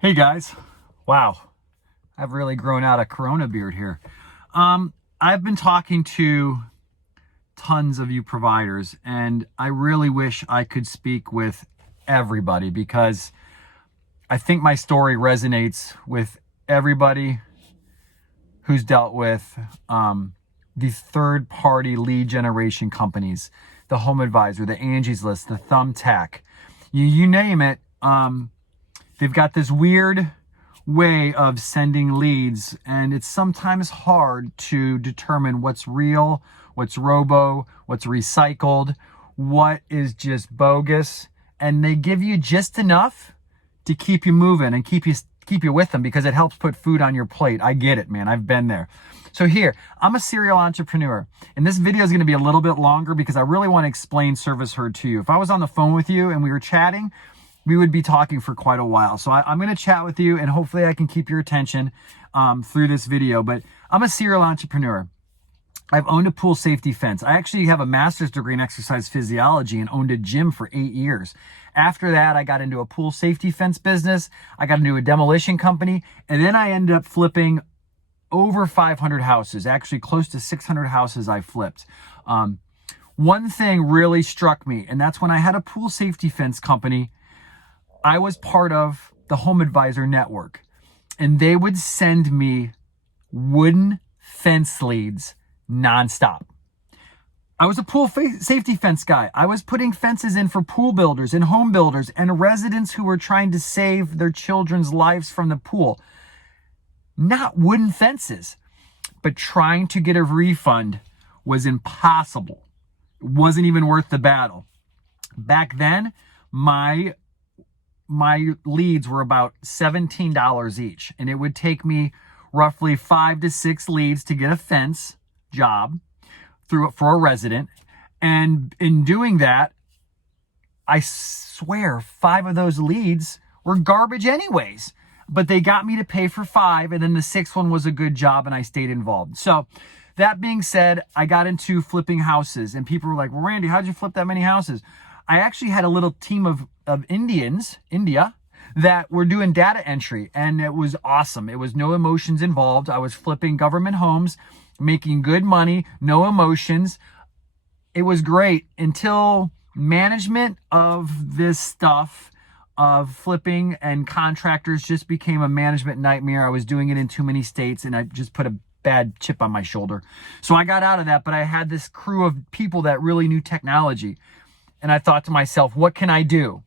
Hey guys. Wow. I've really grown out a Corona beard here. I've been talking to tons of you providers, and I really wish I could speak with everybody because I think my story resonates with everybody who's dealt with the third-party lead generation companies, the HomeAdvisor, the Angie's List, the Thumbtack, you name it. They've got this weird way of sending leads, and it's sometimes hard to determine what's real, what's robo, what's recycled, what is just bogus. And they give you just enough to keep you moving and keep you with them because it helps put food on your plate. I get it, man. I've been there. So here, I'm a serial entrepreneur, and this video is going to be a little bit longer because I really want to explain ServiceHerd to you. If I was on the phone with you and we were chatting, we would be talking for quite a while. So I'm going to chat with you, and hopefully I can keep your attention through this video. But I'm a serial entrepreneur. I've owned a pool safety fence. I actually have a master's degree in exercise physiology and owned a gym for 8 years. After that, I got into a pool safety fence business. I got into a demolition company, and then I ended up flipping over 500 houses, actually close to 600 houses I flipped. One thing really struck me, and that's when I had a pool safety fence company. I was part of the HomeAdvisor network, and they would send me wooden fence leads nonstop. I was a pool safety fence guy. I was putting fences in for pool builders and home builders and residents who were trying to save their children's lives from the pool. Not wooden fences, but trying to get a refund was impossible. It wasn't even worth the battle. Back then, my leads were about $17 each, and it would take me roughly 5 to 6 leads to get a fence job for a resident. And in doing that, I swear 5 of those leads were garbage anyways, but they got me to pay for 5, and then the 6th one was a good job, and I stayed involved. So that being said, I got into flipping houses, and people were like, well, Randy, how'd you flip that many houses? I actually had a little team of India, that were doing data entry, and it was awesome. It was no emotions involved. I was flipping government homes, making good money, no emotions. It was great until management of this stuff of flipping and contractors just became a management nightmare. I was doing it in too many states, and I just put a bad chip on my shoulder. So I got out of that, but I had this crew of people that really knew technology. And I thought to myself, what can I do?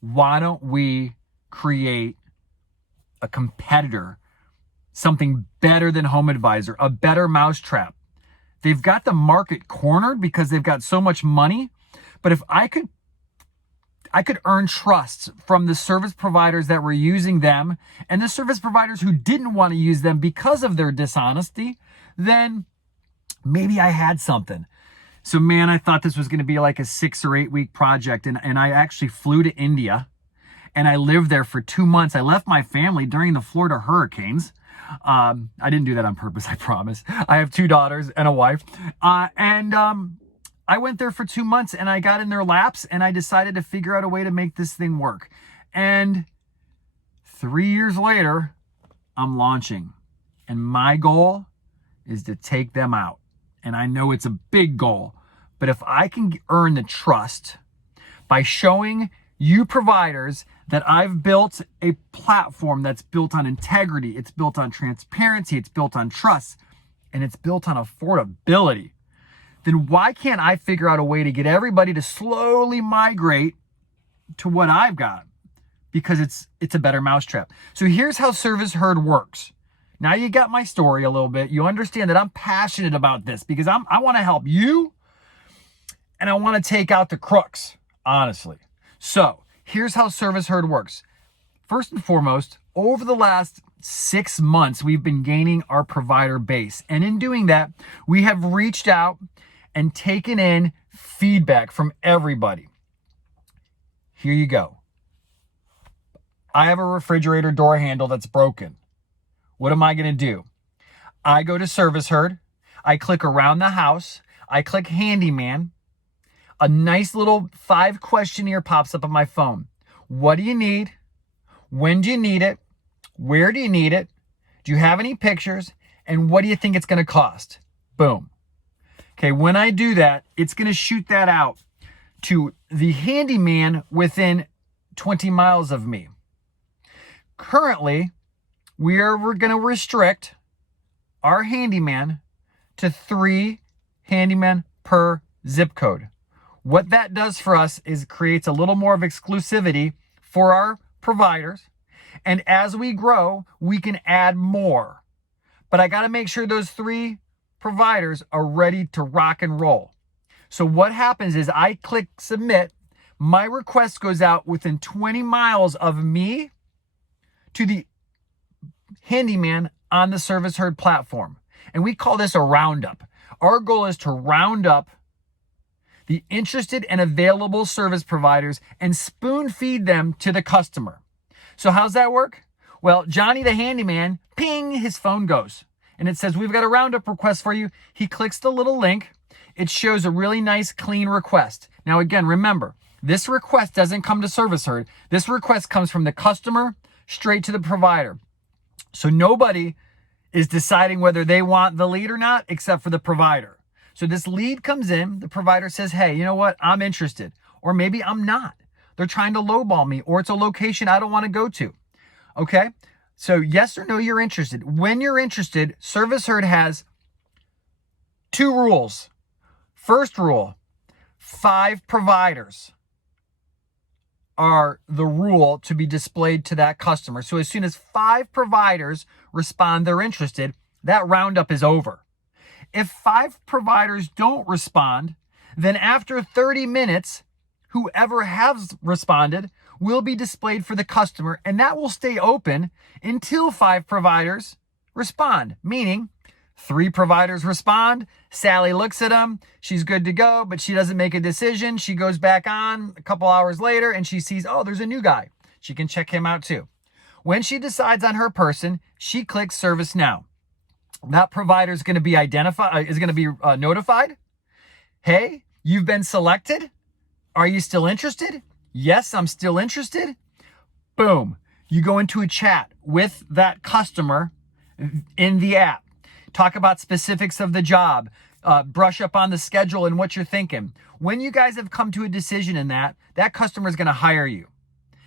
Why don't we create a competitor, something better than HomeAdvisor, a better mousetrap? They've got the market cornered because they've got so much money. But if I could earn trust from the service providers that were using them and the service providers who didn't want to use them because of their dishonesty, then maybe I had something. So man, I thought this was going to be like a 6 or 8 week project. And I actually flew to India, and I lived there for 2 months. I left my family during the Florida hurricanes. I didn't do that on purpose, I promise. I have 2 daughters and a wife. I went there for 2 months, and I got in their laps, and I decided to figure out a way to make this thing work. And 3 years later, I'm launching. And my goal is to take them out. And I know it's a big goal, but if I can earn the trust by showing you providers that I've built a platform that's built on integrity, it's built on transparency, it's built on trust, and it's built on affordability, then why can't I figure out a way to get everybody to slowly migrate to what I've got? Because it's a better mousetrap. So here's how ServiceHerd works. Now you got my story a little bit. You understand that I'm passionate about this because I want to help you, and I want to take out the crooks, honestly. So here's how ServiceHerd works. First and foremost, over the last 6 months, we've been gaining our provider base. And in doing that, we have reached out and taken in feedback from everybody. Here you go. I have a refrigerator door handle that's broken. What am I going to do? I go to ServiceHerd. I click around the house. I click handyman. A nice little 5 questionnaire pops up on my phone. What do you need? When do you need it? Where do you need it? Do you have any pictures? And what do you think it's going to cost? Boom. Okay, when I do that, it's going to shoot that out to the handyman within 20 miles of me. Currently, we're going to restrict our handyman to 3 handymen per zip code. What that does for us is creates a little more of exclusivity for our providers. And as we grow, we can add more. But I got to make sure those 3 providers are ready to rock and roll. So what happens is I click submit. My request goes out within 20 miles of me to the handyman on the ServiceHerd platform. And we call this a roundup. Our goal is to round up the interested and available service providers and spoon feed them to the customer. So how's that work? Well, Johnny the handyman, ping, his phone goes. And it says, we've got a roundup request for you. He clicks the little link. It shows a really nice, clean request. Now, again, remember, this request doesn't come to ServiceHerd. This request comes from the customer straight to the provider. So nobody is deciding whether they want the lead or not, except for the provider. So this lead comes in, the provider says, hey, you know what? I'm interested. Or maybe I'm not. They're trying to lowball me, or it's a location I don't want to go to. Okay? So yes or no, you're interested. When you're interested, ServiceHerd has 2 rules. First rule, 5 providers are the rule to be displayed to that customer. So as soon as 5 providers respond they're interested, that roundup is over. If 5 providers don't respond, then after 30 minutes, whoever has responded will be displayed for the customer, and that will stay open until 5 providers respond, meaning 3 providers respond. Sally looks at them. She's good to go, but she doesn't make a decision. She goes back on a couple hours later and she sees, oh, there's a new guy. She can check him out too. When she decides on her person, she clicks Service Now. That provider is going to be notified. Hey, you've been selected. Are you still interested? Yes, I'm still interested. Boom. You go into a chat with that customer in the app. Talk about specifics of the job. Brush up on the schedule and what you're thinking. When you guys have come to a decision in that customer is going to hire you.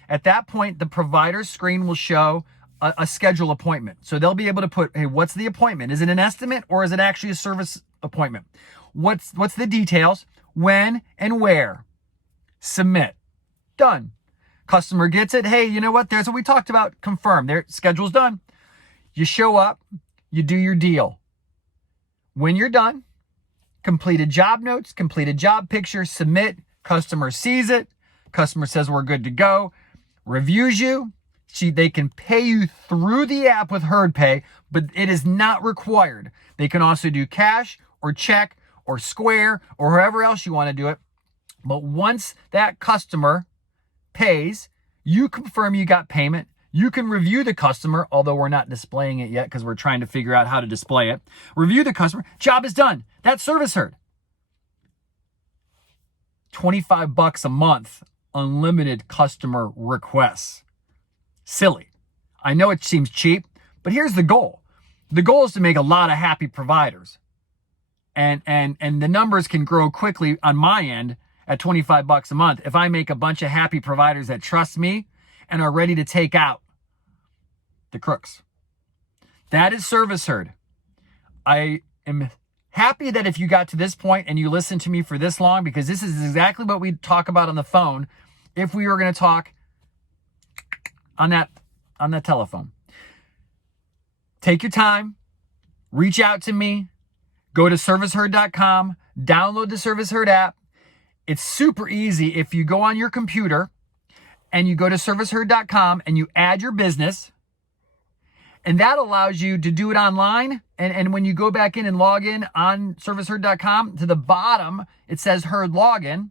At that point, the provider's screen will show a schedule appointment. So they'll be able to put, hey, what's the appointment? Is it an estimate or is it actually a service appointment? What's the details? When and where? Submit. Done. Customer gets it. Hey, you know what? There's what we talked about. Confirm. Their schedule's done. You show up. You do your deal. When you're done, completed job notes, completed job picture, submit. Customer sees it. Customer says we're good to go. Reviews you. They can pay you through the app with HerdPay, but it is not required. They can also do cash or check or Square or however else you want to do it. But once that customer pays, you confirm you got payment. You can review the customer, although we're not displaying it yet because we're trying to figure out how to display it. Review the customer. Job is done. That's ServiceHerd. $25 a month, unlimited customer requests. Silly. I know it seems cheap, but here's the goal. The goal is to make a lot of happy providers. And the numbers can grow quickly on my end at $25 a month if I make a bunch of happy providers that trust me and are ready to take out the crooks. That is ServiceHerd. I am happy that if you got to this point and you listened to me for this long, because this is exactly what we'd talk about on the phone if we were going to talk on that telephone. Take your time, reach out to me, go to ServiceHerd.com, download the ServiceHerd app. It's super easy. If you go on your computer and you go to ServiceHerd.com and you add your business, and that allows you to do it online. And when you go back in and log in on ServiceHerd.com, to the bottom, it says Herd Login.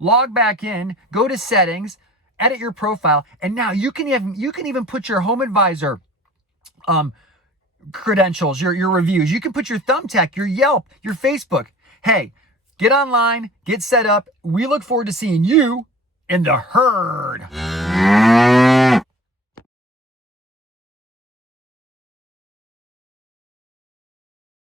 Log back in, go to settings, edit your profile, and now you can even put your HomeAdvisor credentials, your reviews. You can put your Thumbtack, your Yelp, your Facebook. Hey, get online, get set up. We look forward to seeing you in the herd.